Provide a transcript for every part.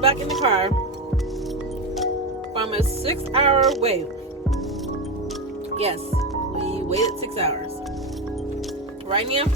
Back in the car from a 6-hour wait. Yes, we waited 6 hours. Right, Nia?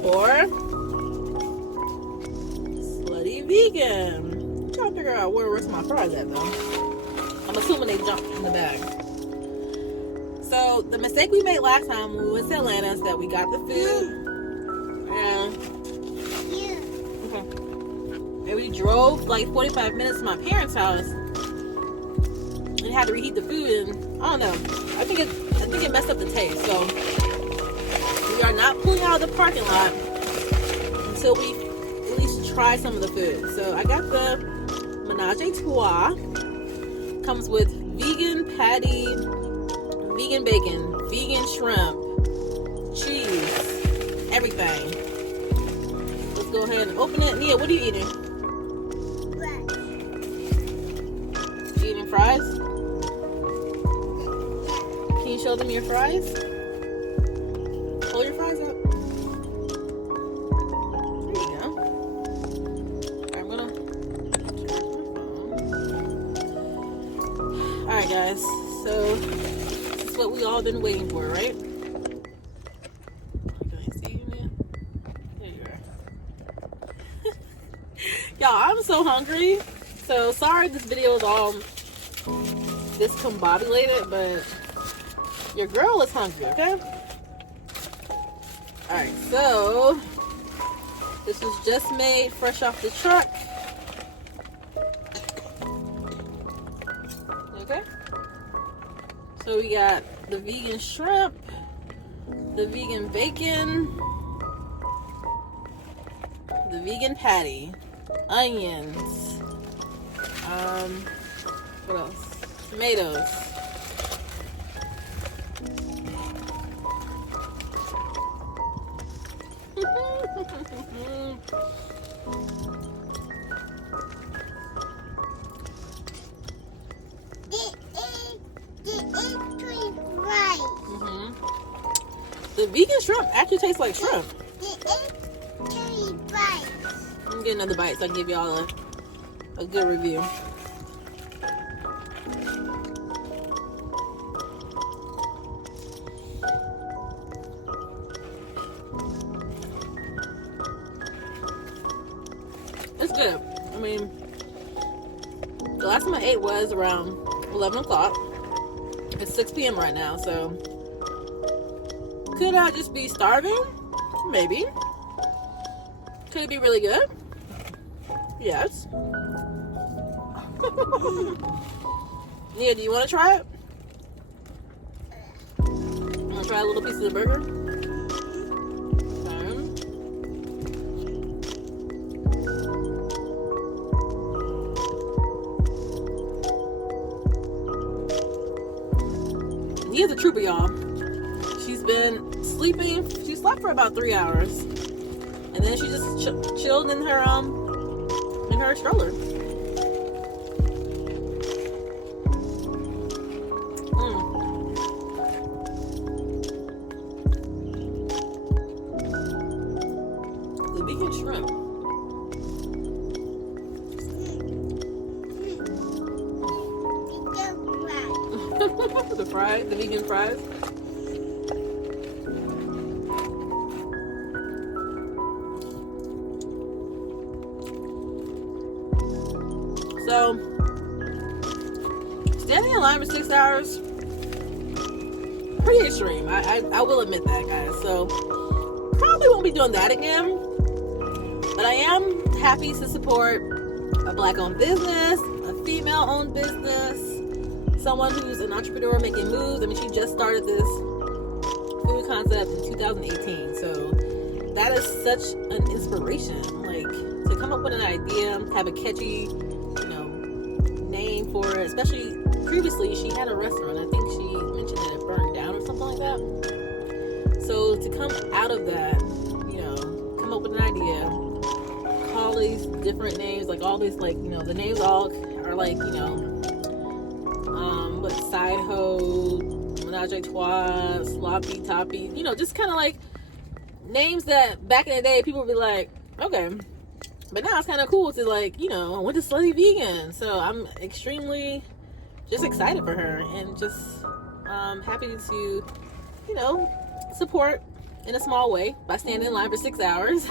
For Slutty Vegan. I'm trying to figure out where's my fries at though. I'm assuming they jumped in the bag. So the mistake we made last time when we went to Atlanta is that we got the food and we drove like 45 minutes to my parents' house and had to reheat the food, and I don't know. I think it messed up the taste. So we are not pulling out of the parking lot until we at least try some of the food. So I got the Menage a Trois. Comes with vegan patty, vegan bacon, vegan shrimp, cheese, everything. Let's go ahead and open it. Nia, what are you eating? Fries? Can you show them your fries? Pull your fries up. There you go. I'm gonna charge my phone. Alright guys, so this is what we all been waiting for, right? Can I see you, man? There you are. Y'all, I'm so hungry. So sorry this video is all discombobulated, but your girl is hungry, okay? Alright, so this was just made fresh off the truck. Okay? So we got the vegan shrimp, the vegan bacon, the vegan patty, onions, what else? Tomatoes. The vegan shrimp actually tastes like shrimp. Let me get another bite so I can give y'all a good review. It's good. I mean, the last time I ate was around 11 o'clock. It's 6 p.m. right now, so could I just be starving? Maybe. Could it be really good? Yes. Nia, do you want to try it? You want to try a little piece of the burger? Nia's a trooper, y'all. She's been sleeping. She slept for about 3 hours, and then she just chilled in her stroller. The vegan shrimp. The vegan fries. So, standing in line for 6 hours, pretty extreme. I will admit that, guys. So, probably won't be doing that again. But I am happy to support a Black-owned business, a female-owned business, someone who's an entrepreneur making moves. I mean, she just started this food concept in 2018. So, that is such an inspiration. Like, to come up with an idea, have a catchy, name for it. Especially previously, she had a restaurant. I think she mentioned that it burned down or something like that. So to come out of that, come up with an idea, call these different names, like all these, like, the names all are like, side hoe, menage a trois, sloppy toppy, just kind of like names that back in the day people would be like, okay. But now it's kind of cool to, like, I went to Slutty Vegan. So I'm extremely just excited for her and just happy to, support in a small way by standing in line for 6 hours.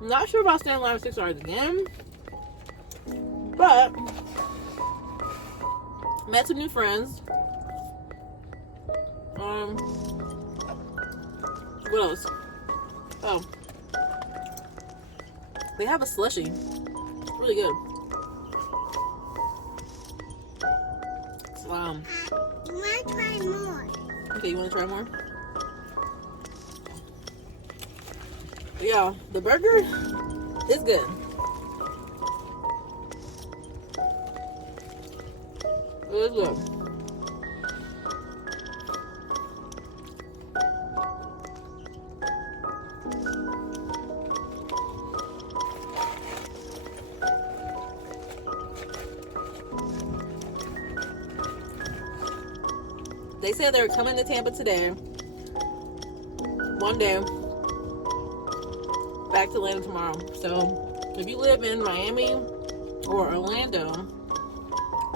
I'm not sure about standing in line for 6 hours again. But met some new friends. What else? Oh, they have a slushie. It's really good. So, I want to try more. Okay, you want to try more? Yeah, the burger is good. It is good. They said they're coming to Tampa today. One day. Back to Atlanta tomorrow. So if you live in Miami or Orlando,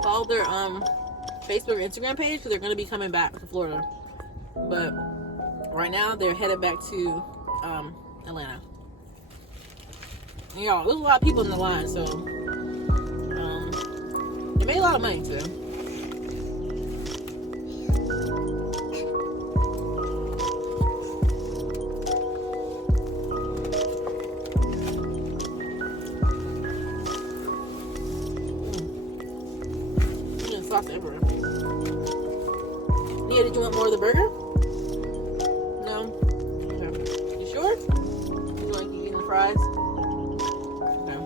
follow their Facebook or Instagram page, because they're going to be coming back to Florida. But right now they're headed back to Atlanta. And y'all, there's a lot of people in the line, so they made a lot of money too. Sauce everywhere. Nia, did you want more of the burger? No? Okay. You sure? You want to keep eating the fries? Okay.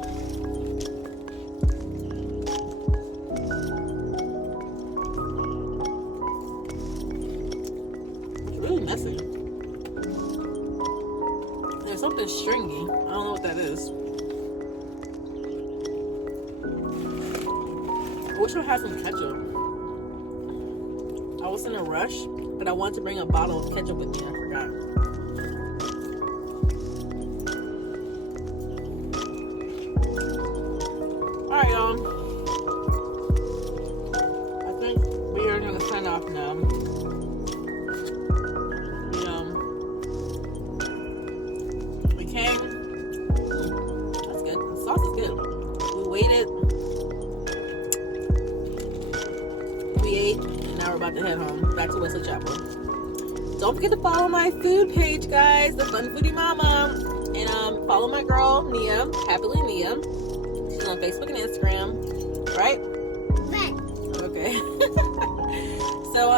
It's really messy. There's something stringy. I don't know what that is. I wish I had some ketchup. I was in a rush, but I wanted to bring a bottle of ketchup with me and I forgot. Alright, y'all. I think we are going to sign off now. We came. That's good. The sauce is good. We waited. We ate, and now we're about to head home back to Wesley Chapel. Don't forget to follow my food page, guys, the Fun Foodie Mama, and follow my girl Nia, Happily Nia. She's on Facebook and Instagram, right? Right. Okay. So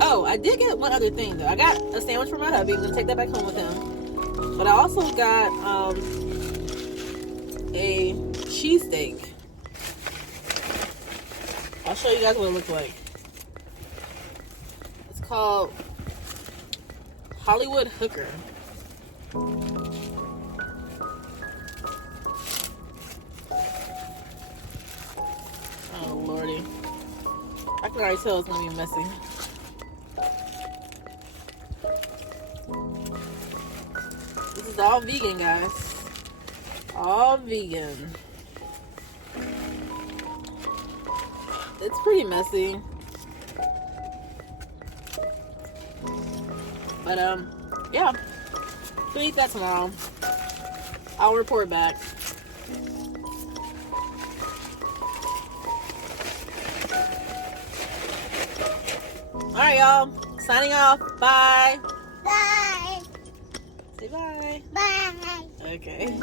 oh, I did get one other thing though. I got a sandwich for my hubby. I'm gonna take that back home with him. But I also got a cheesesteak. I'll show you guys what it looks like. It's called Hollywood Hooker. Oh lordy. I can already tell it's gonna be messy. This is all vegan, guys. All vegan. It's pretty messy. But yeah, we'll eat that tomorrow. I'll report back. All right, y'all. Signing off. Bye. Bye. Say bye. Bye. Okay.